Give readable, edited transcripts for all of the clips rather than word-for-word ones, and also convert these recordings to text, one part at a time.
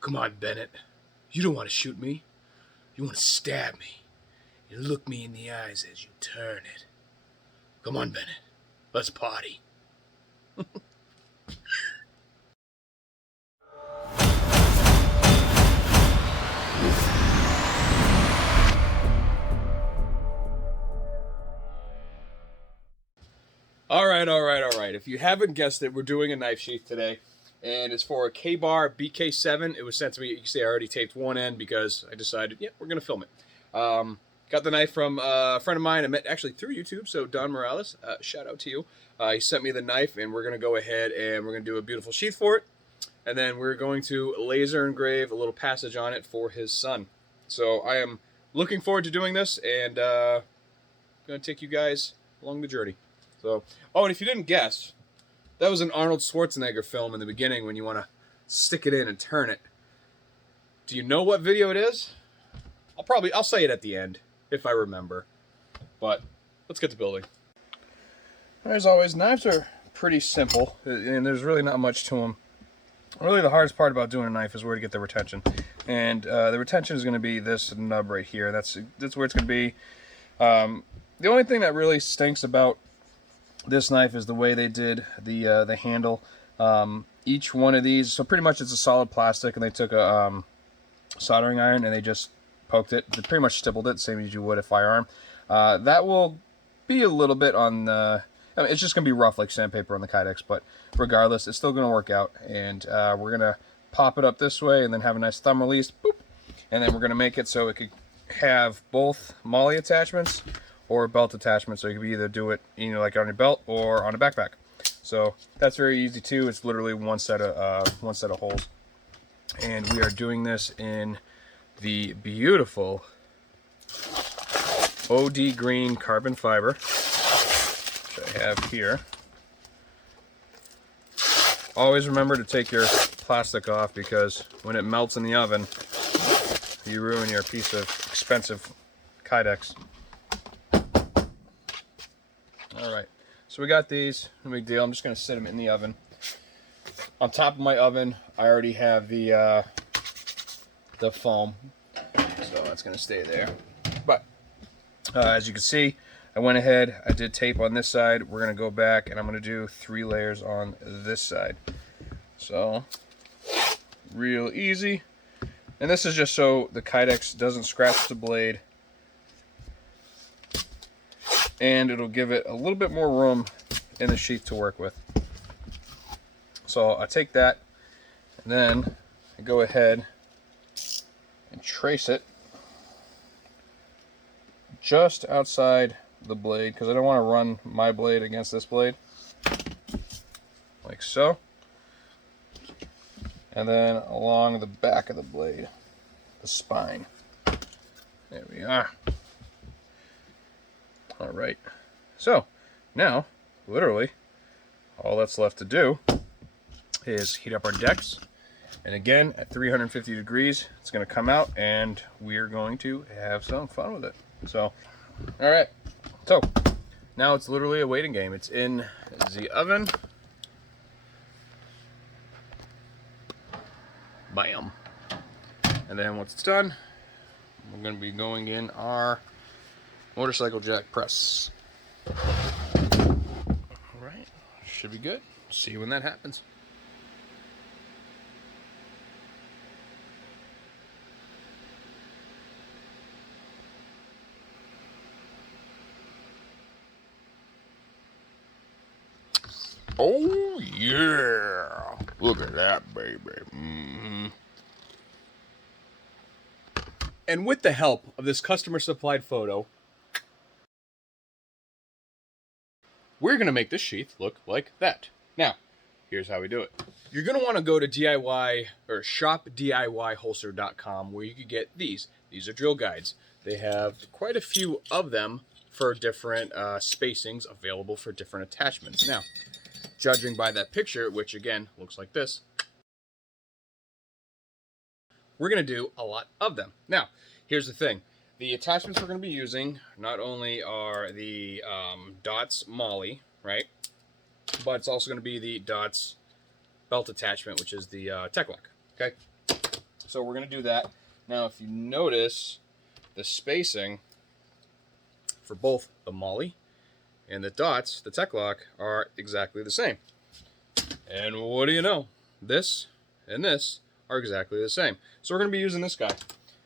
Come on, Bennett. You don't want to shoot me. You want to stab me. You look me in the eyes as you turn it. Come on, Bennett. Let's party. All right. If you haven't guessed it, we're doing a knife sheath today, and it's for a KaBar BK-7. It was sent to me. You can see I already taped one end because I decided, yeah, we're going to film it. Got the knife from a friend of mine I met actually through YouTube, so Don Morales, shout out to you. He sent me the knife, and we're going to go ahead and we're going to do a beautiful sheath for it, and then we're going to laser engrave a little passage on it for his son. So I am looking forward to doing this, and going to take you guys along the journey. So, oh, and if you didn't guess, that was an Arnold Schwarzenegger film in the beginning when you want to stick it in and turn it. Do you know what video it is? I'll say it at the end if I remember. But let's get to building. As always, knives are pretty simple, and there's really not much to them. Really, the hardest part about doing a knife is where to get the retention, and the retention is going to be this nub right here. That's where it's going to be. The only thing that really stinks about this knife is the way they did the handle. Each one of these, so pretty much it's a solid plastic, and they took a soldering iron and they just poked it. They pretty much stippled it, same as you would a firearm. That will be a little bit on the, I mean, it's just going to be rough like sandpaper on the Kydex, but regardless, it's still going to work out. And we're going to pop it up this way and then have a nice thumb release, boop, and then we're going to make it so it could have both MOLLE attachments or belt attachment, so you can either do it, you know, like on your belt or on a backpack. So that's very easy too. It's literally one set of holes, and we are doing this in the beautiful OD Green Carbon Fiber, which I have here. Always remember to take your plastic off, because when it melts in the oven, you ruin your piece of expensive Kydex. Alright, so we got these, no big deal. I'm just going to sit them in the oven. On top of my oven, I already have the foam, so that's going to stay there. But, as you can see, I went ahead, I did tape on this side. We're going to go back, and I'm going to do 3 layers on this side. So, real easy. And this is just so the Kydex doesn't scratch the blade, and it'll give it a little bit more room in the sheath to work with. So I take that, and then I go ahead and trace it just outside the blade, because I don't want to run my blade against this blade, like so. And then along the back of the blade, the spine. There we are. Alright, so now, literally, all that's left to do is heat up our decks. And again, at 350 degrees, it's going to come out, and we're going to have some fun with it. So, alright, so now it's literally a waiting game. It's in the oven. Bam. And then once it's done, we're going to be going in our motorcycle jack press. Alright, should be good. See you when that happens. Oh yeah! Look at that, baby. Mm-hmm. And with the help of this customer supplied photo, we're going to make this sheath look like that. Now, here's how we do it. You're going to want to go to DIY or shopdiyholster.com, where you can get these. These are drill guides. They have quite a few of them for different spacings available for different attachments. Now, judging by that picture, which again looks like this, we're going to do a lot of them. Now, here's the thing. The attachments we're going to be using not only are the Dots MOLLE, right, but it's also going to be the Dots belt attachment, which is the Tech Lock. Okay, So we're going to do that. Now, if you notice, the spacing for both the molly and the dots, the Tech Lock, are exactly the same. And what do you know? This and this are exactly the same. So we're going to be using this guy.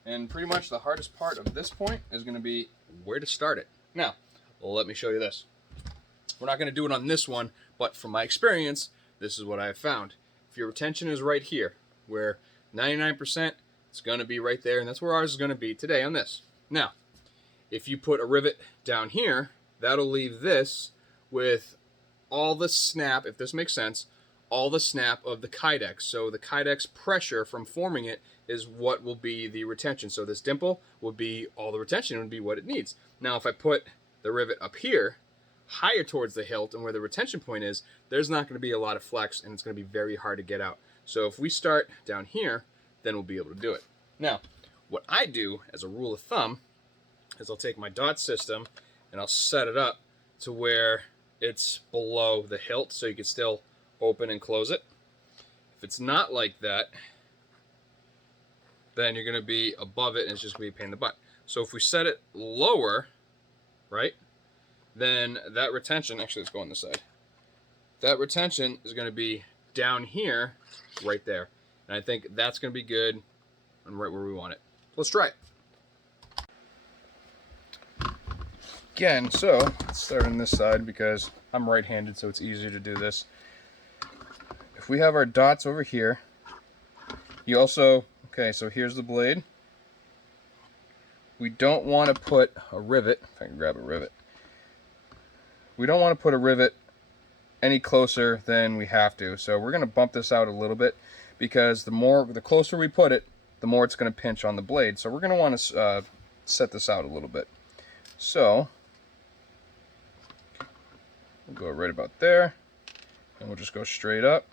And pretty much the hardest part of this point is going to be where to start it. Now, let me show you this. We're not going to do it on this one, but from my experience, this is what I have found. If your retention is right here, where 99%, it's going to be right there, and that's where ours is going to be today on this. Now, if you put a rivet down here, that'll leave this with all the snap, if this makes sense, all the snap of the Kydex. So the Kydex pressure from forming it is what will be the retention. So this dimple would be all the retention, would be what it needs. Now, if I put the rivet up here, higher towards the hilt and where the retention point is, there's not going to be a lot of flex, and it's going to be very hard to get out. So if we start down here, then we'll be able to do it. Now, what I do as a rule of thumb is I'll take my dot system and I'll set it up to where it's below the hilt so you can still open and close it. If it's not like that, then you're going to be above it and it's just going to be a pain in the butt. So if we set it lower, right, then that retention, actually let's go on this side, that retention is going to be down here, right there. And I think that's going to be good and right where we want it. Let's try it. Again, so let's start on this side because I'm right-handed, so it's easier to do this. If we have our dots over here, you also, okay, so here's the blade. We don't want to put a rivet, if I can grab a rivet. We don't want to put a rivet any closer than we have to. So we're going to bump this out a little bit because the closer we put it, the more it's going to pinch on the blade. So we're going to want to set this out a little bit. So we'll go right about there, and we'll just go straight up.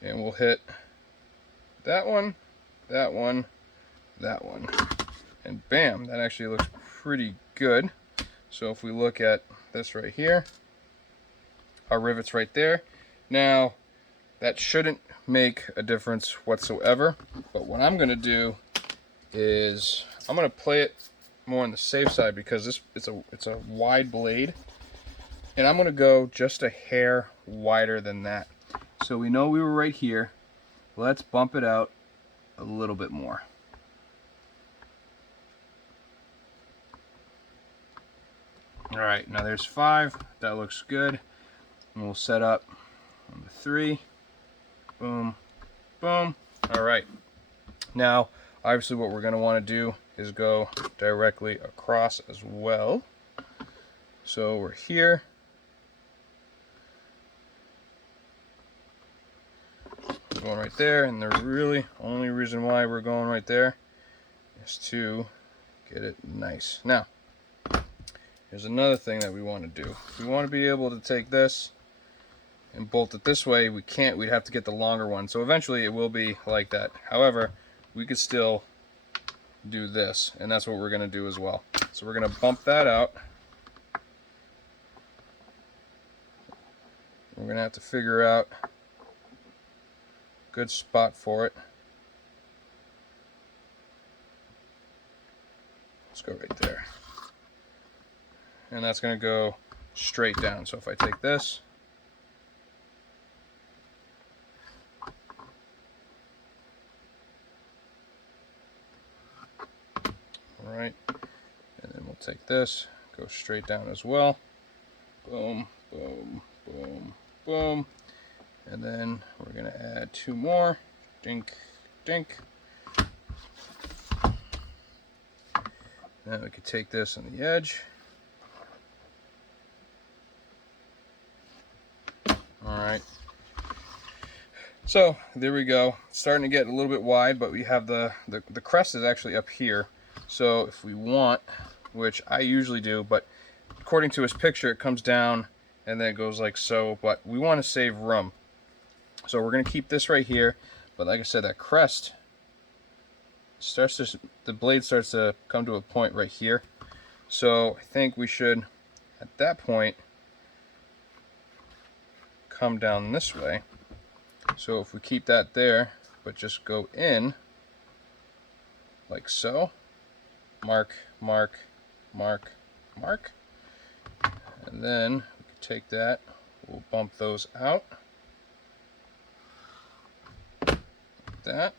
And we'll hit that one, that one, that one. And bam, that actually looks pretty good. So if we look at this right here, our rivet's right there. Now, that shouldn't make a difference whatsoever, but what I'm going to do is I'm going to play it more on the safe side because it's a wide blade, and I'm going to go just a hair wider than that. So we know we were right here. Let's bump it out a little bit more. All right, now there's 5. That looks good. And we'll set up number 3. Boom, boom. All right. Now, obviously what we're going to want to do is go directly across as well. So we're here. Going right there, and the really only reason why we're going right there is to get it nice. Now, here's another thing that we want to do. If we want to be able to take this and bolt it this way, we can't. We'd have to get the longer one. So eventually it will be like that. However, we could still do this, and that's what we're going to do as well. So we're going to bump that out. We're going to have to figure out a good spot for it. Let's go right there. And that's going to go straight down. So if I take this, all right, and then we'll take this, go straight down as well. Boom, boom, boom, boom. And then we're going to add 2 more. Dink, dink. Then we could take this on the edge. Alright. So, there we go. It's starting to get a little bit wide, but we have the crest is actually up here. So, if we want, which I usually do, but according to his picture, it comes down and then it goes like so, but we want to save room. So we're going to keep this right here, but like I said, that crest starts to, the blade starts to come to a point right here. So I think we should, at that point, come down this way So if we keep that there, but just go in like so, mark, mark, mark, mark, and then we can take that, we'll bump those out, like that.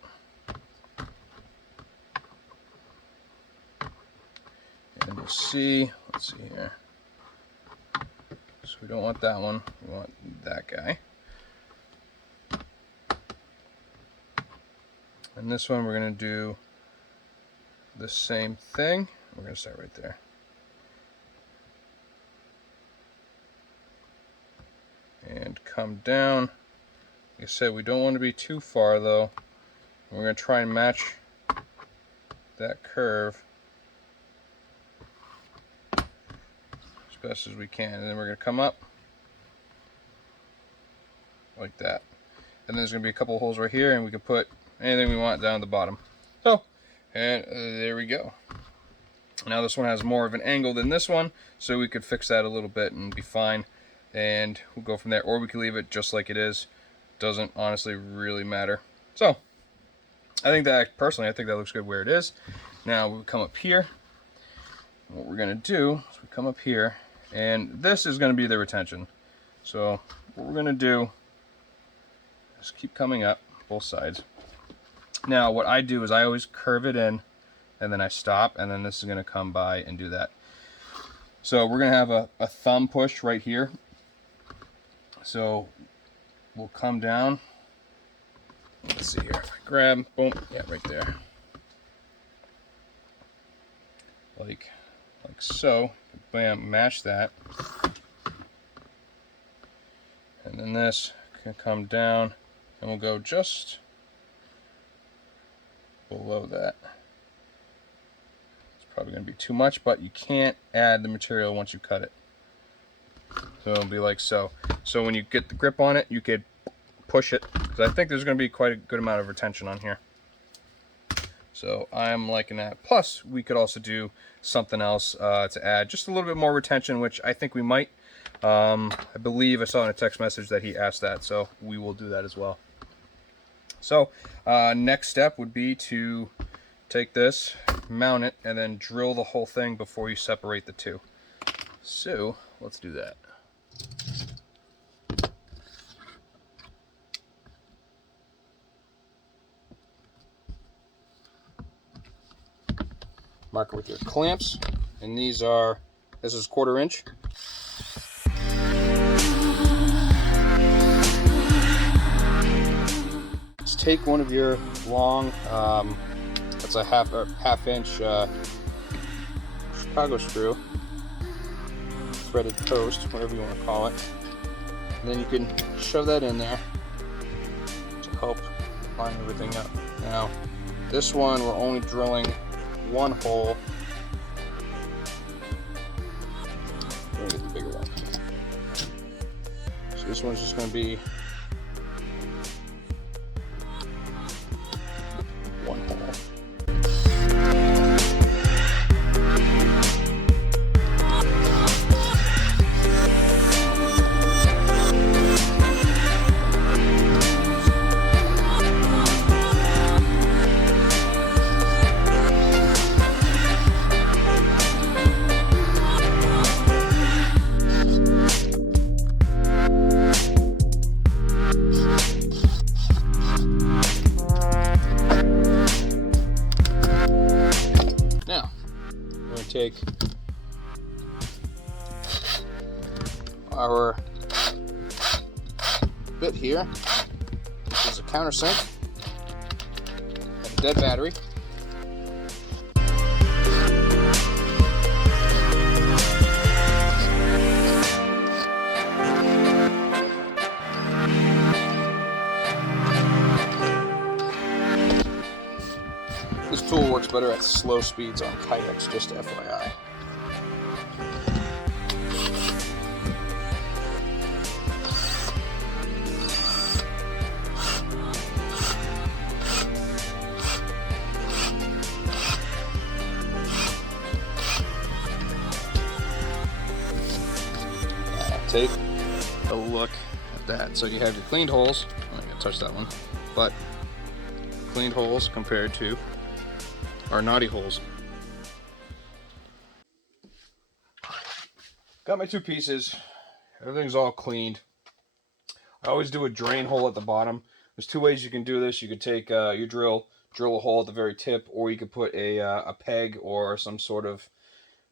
And you'll see, let's see here. So we don't want that one, we want that guy. And this one we're going to do the same thing. We're going to start right there. And come down. Like I said, we don't want to be too far though. We're going to try and match that curve as best as we can. And then we're going to come up like that. And then there's going to be a couple holes right here, and we can put anything we want down the bottom. So, and there we go. Now this one has more of an angle than this one, so we could fix that a little bit and be fine. And we'll go from there, or we could leave it just like it is. Doesn't honestly really matter. So, I think that, personally, I think that looks good where it is. Now we come up here. What we're gonna do is we come up here, and this is gonna be the retention. So, what we're gonna do is keep coming up both sides. Now what I do is I always curve it in, and then I stop, and then this is going to come by and do that. So we're going to have a thumb push right here. So we'll come down. Let's see here. If I grab, boom, yeah, right there. Like so. Bam, match that. And then this can come down, and we'll go just below that. It's probably going to be too much, but you can't add the material once you cut it. So it'll be like so. So when you get the grip on it, you could push it, because I think there's going to be quite a good amount of retention on here. So I'm liking that. Plus, we could also do something else to add just a little bit more retention, which I think we might. I believe I saw in a text message that he asked that, so we will do that as well. So next step would be to take this, mount it, and then drill the whole thing before you separate the two. So let's do that. Mark it with your clamps, and these are, this is 1/4 inch. Take one of your long, that's a half inch Chicago screw, threaded post, whatever you want to call it, and then you can shove that in there to help line everything up. Now, this one we're only drilling one hole. Let me get the bigger one. So this one's just going to be one hole. Take our bit here, which is a countersink, and a dead battery. This tool works better at slow speeds on kayaks, just FYI. Now, take a look at that. So you have your cleaned holes. I'm gonna I touched that one. But cleaned holes compared to our naughty holes. Got my 2 pieces. Everything's all cleaned. I always do a drain hole at the bottom. There's 2 ways you can do this. You could take your drill a hole at the very tip, or you could put a peg or some sort of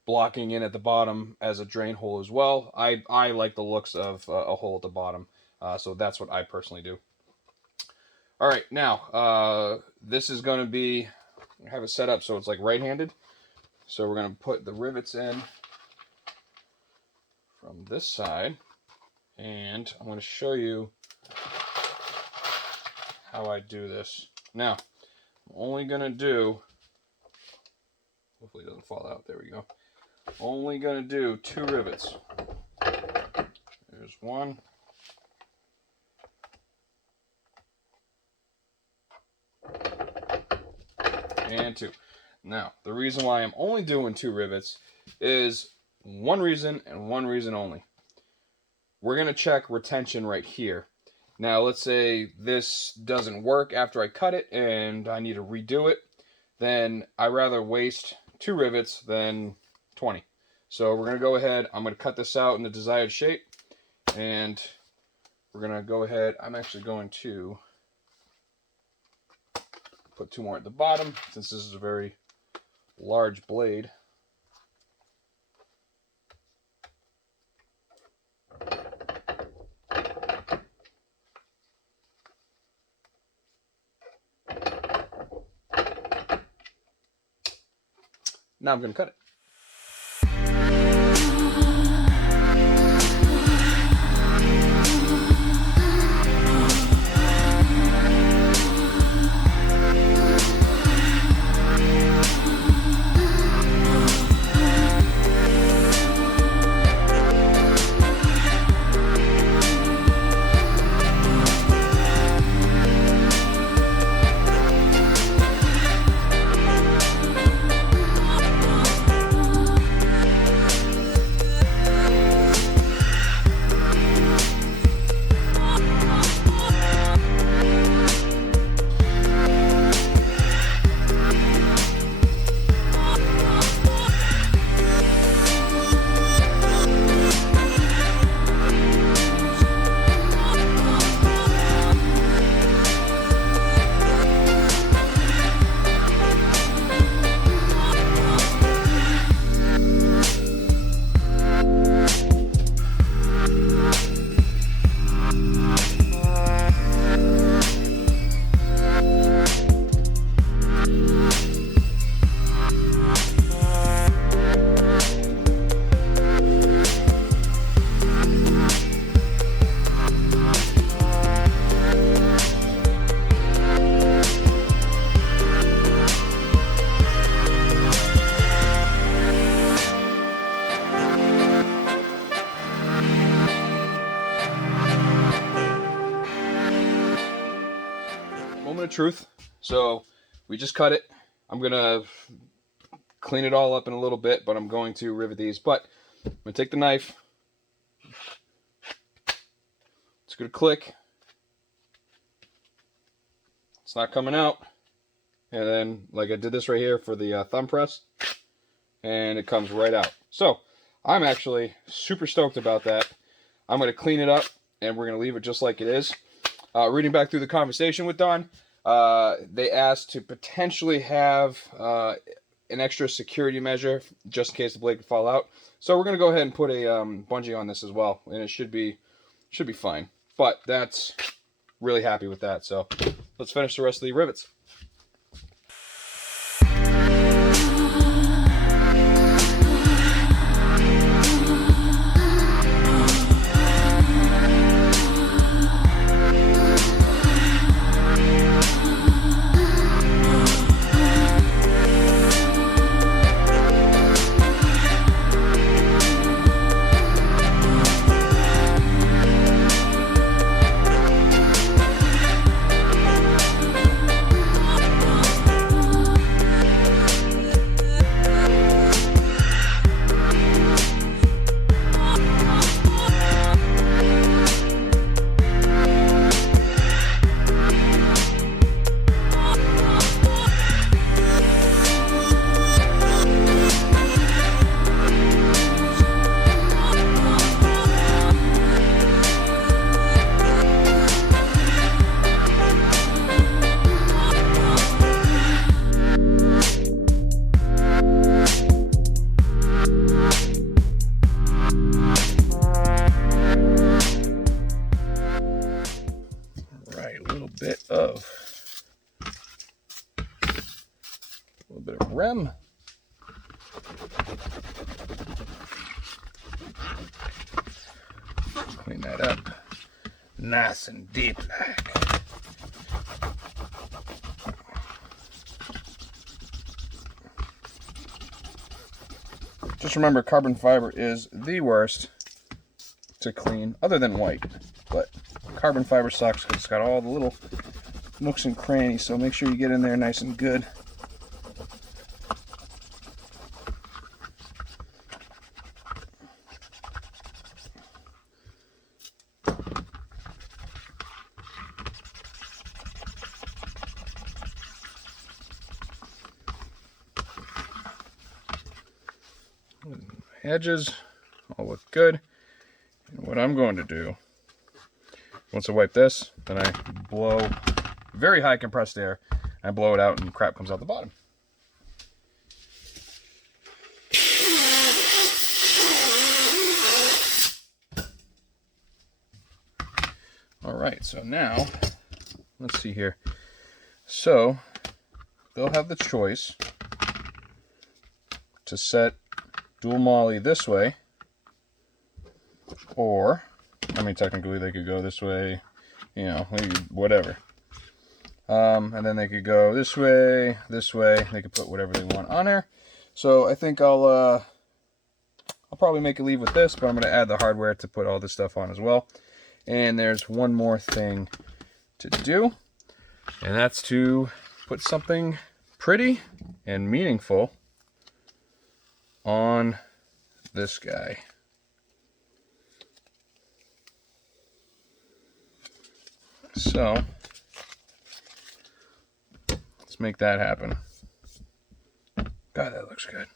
blocking in at the bottom as a drain hole as well. I like the looks of a hole at the bottom, so that's what I personally do. All right, now this is going to be, I have it set up so it's like right-handed. So we're going to put the rivets in from this side, and I'm going to show you how I do this. Now, I'm only going to do, hopefully it doesn't fall out, there we go. Only going to do 2 rivets. There's 1. And 2. Now, the reason why I'm only doing 2 rivets is one reason and one reason only. We're going to check retention right here. Now, let's say this doesn't work after I cut it and I need to redo it, then I'd rather waste 2 rivets than 20. So we're going to go ahead, I'm going to cut this out in the desired shape, and we're going to go ahead, I'm actually going to put 2 more at the bottom, since this is a very large blade. Now I'm going to cut it. Moment of truth. So we just cut it. I'm gonna clean it all up in a little bit, but I'm going to rivet these. But I'm gonna take the knife. It's gonna click. It's not coming out. And then, like I did this right here for the thumb press, and it comes right out. So I'm actually super stoked about that. I'm gonna clean it up, and we're gonna leave it just like it is. Reading back through the conversation with Don, they asked to potentially have an extra security measure just in case the blade could fall out. So we're going to go ahead and put a bungee on this as well, and it should be fine. But that's really happy with that. So let's finish the rest of the rivets. a little bit of rem. Clean that up nice and deep like. Just remember, carbon fiber is the worst to clean, other than white. But carbon fiber sucks because it's got all the little nooks and crannies, so make sure you get in there nice and good. Edges all look good. And what I'm going to do, once I wipe this, then I blow very high compressed air, I blow it out and crap comes out the bottom. All right, so now, let's see here. So, they'll have the choice to set dual molly this way, or, I mean, technically they could go this way, you know, whatever. And then they could go this way, they could put whatever they want on there. So I think I'll probably make a leave with this, but I'm going to add the hardware to put all this stuff on as well. And there's one more thing to do, and that's to put something pretty and meaningful on this guy. So let's make that happen. God, that looks good.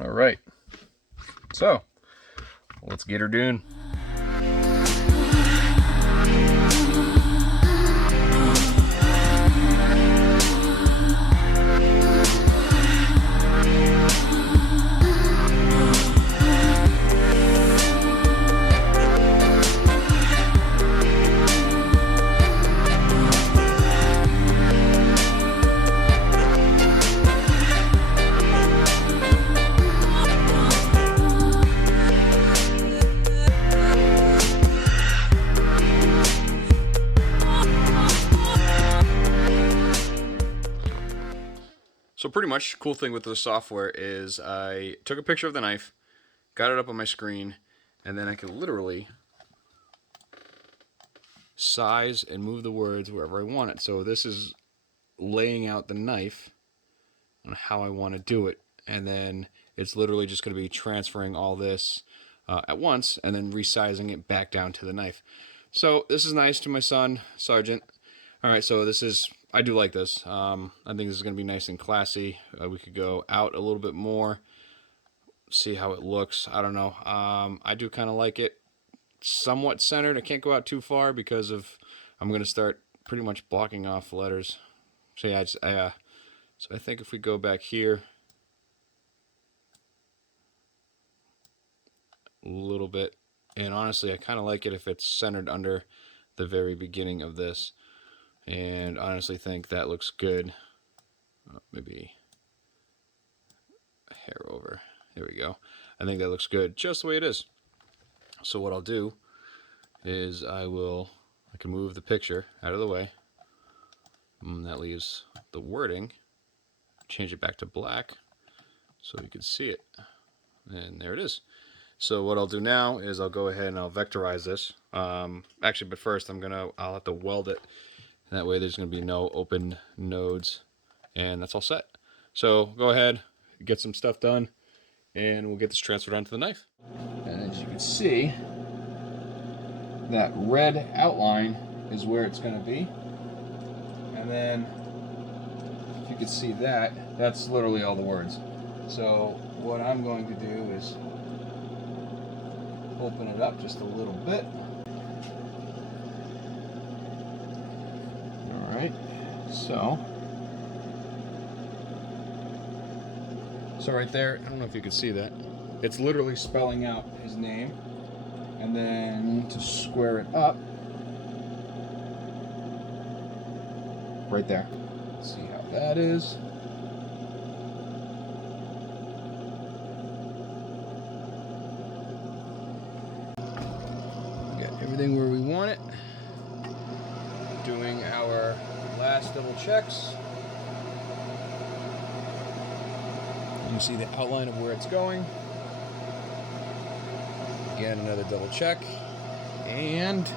All right, so let's get her doing. So pretty much, cool thing with the software is I took a picture of the knife, got it up on my screen, and then I could literally size and move the words wherever I want it. So this is laying out the knife on how I want to do it, and then it's literally just going to be transferring all this at once and then resizing it back down to the knife. So this is nice to my son, Sergeant. All right, so this is, I do like this. I think this is going to be nice and classy. We could go out a little bit more, see how it looks. I don't know. I do kind of like it somewhat centered. I can't go out too far because of, I'm going to start pretty much blocking off letters. So yeah, so I think if we go back here a little bit, and honestly, I kind of like it if it's centered under the very beginning of this. And honestly think that looks good. Maybe a hair over. There we go. I think that looks good just the way it is. So what I'll do is I can move the picture out of the way. And that leaves the wording. Change it back to black so you can see it. And there it is. So what I'll do now is I'll go ahead and I'll vectorize this. Actually, but first I'll have to weld it. That way there's going to be no open nodes, and that's all set. So go ahead, get some stuff done, and we'll get this transferred onto the knife. And as you can see, that red outline is where it's going to be. And then, if you can see that, that's literally all the words. So what I'm going to do is open it up just a little bit. Alright, so right there, I don't know if you can see that. it's literally spelling out his name. And then to square it up, right there. Let's see how that is. Got everything where we want it. Doing our last double checks. You see the outline of where it's going. Again, another double check. And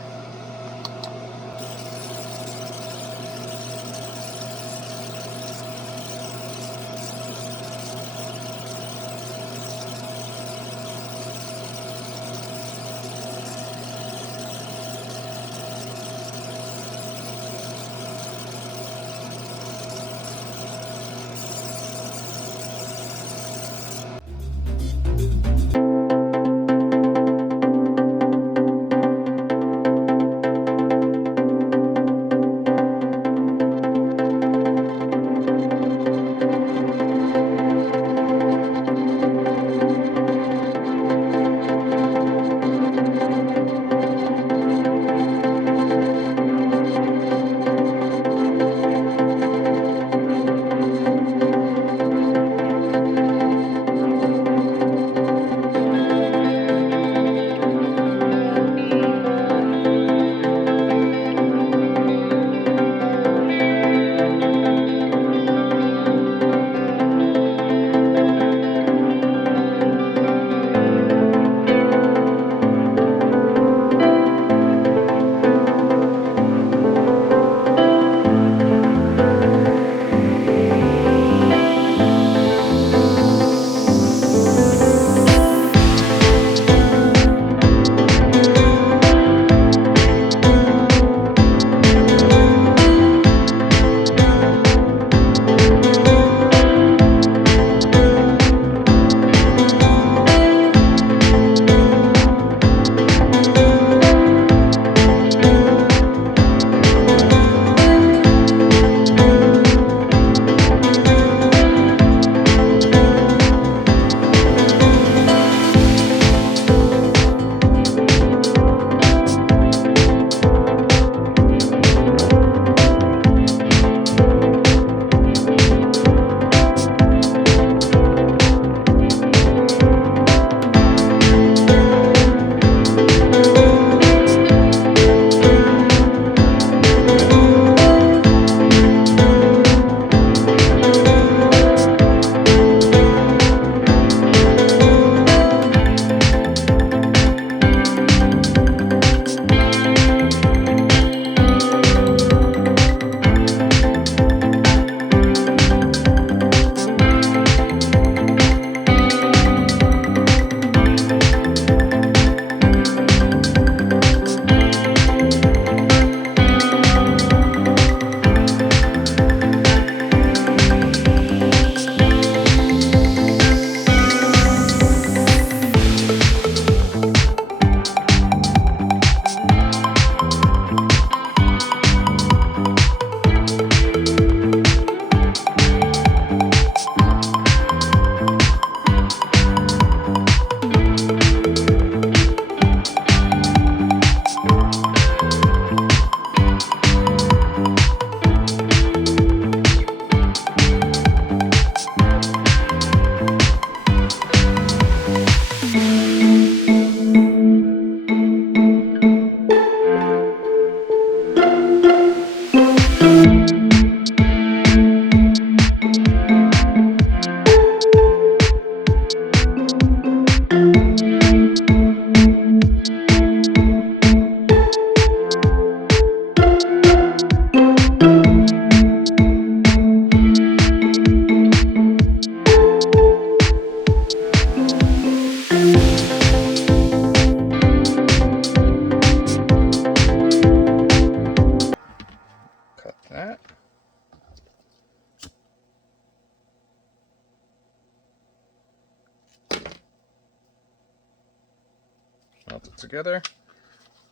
melt it together.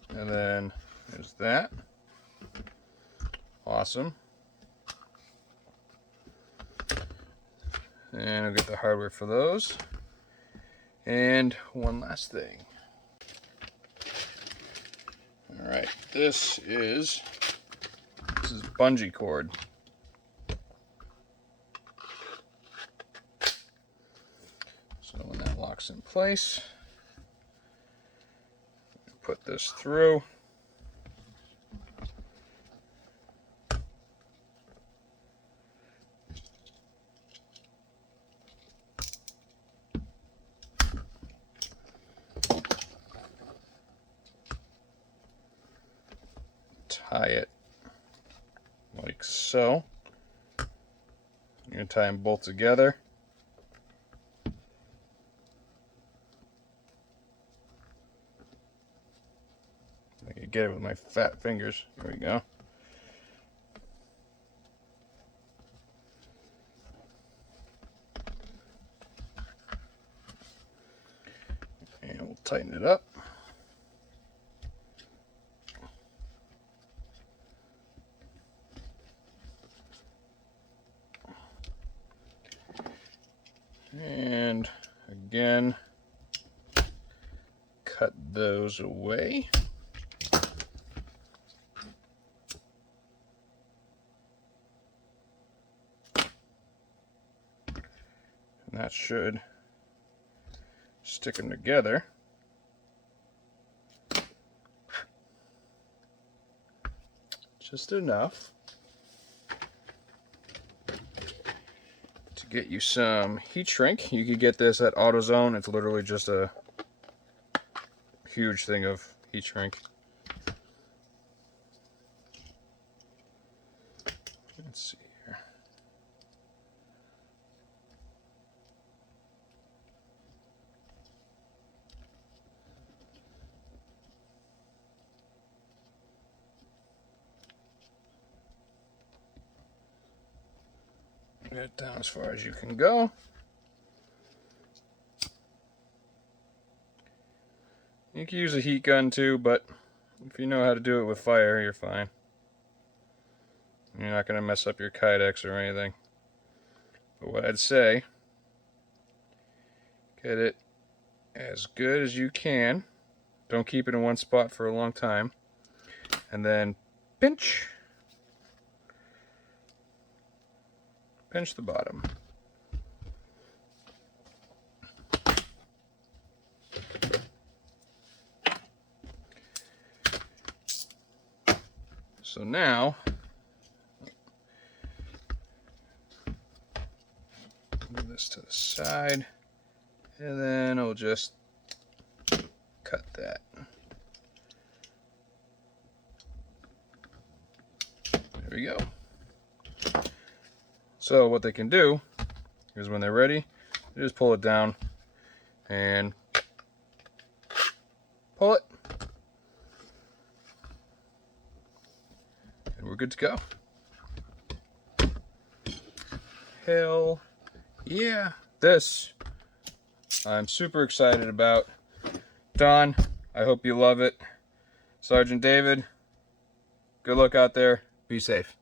And then there's that. Awesome. And I'll get the hardware for those. And one last thing. All right, this is bungee cord. So when that locks in place, put this through. Tie it like so. You're going to tie them both together. I can get it with my fat fingers. There we go. And we'll tighten it up. And again, cut those away. And that should stick them together. Just enough to get you some heat shrink. You could get this at AutoZone. It's literally just a huge thing of heat shrink. Let's see here. Get it down as far as you can go. You can use a heat gun too, but if you know how to do it with fire, you're fine. You're not going to mess up your Kydex or anything. But what I'd say, get it as good as you can. Don't keep it in one spot for a long time. And then pinch. Pinch the bottom. So now, move this to the side, and then I'll just cut that. There we go. So what they can do is when they're ready, they just pull it down and pull it. And we're good to go. Hell yeah. This I'm super excited about. Don, I hope you love it. Sergeant David, good luck out there. Be safe.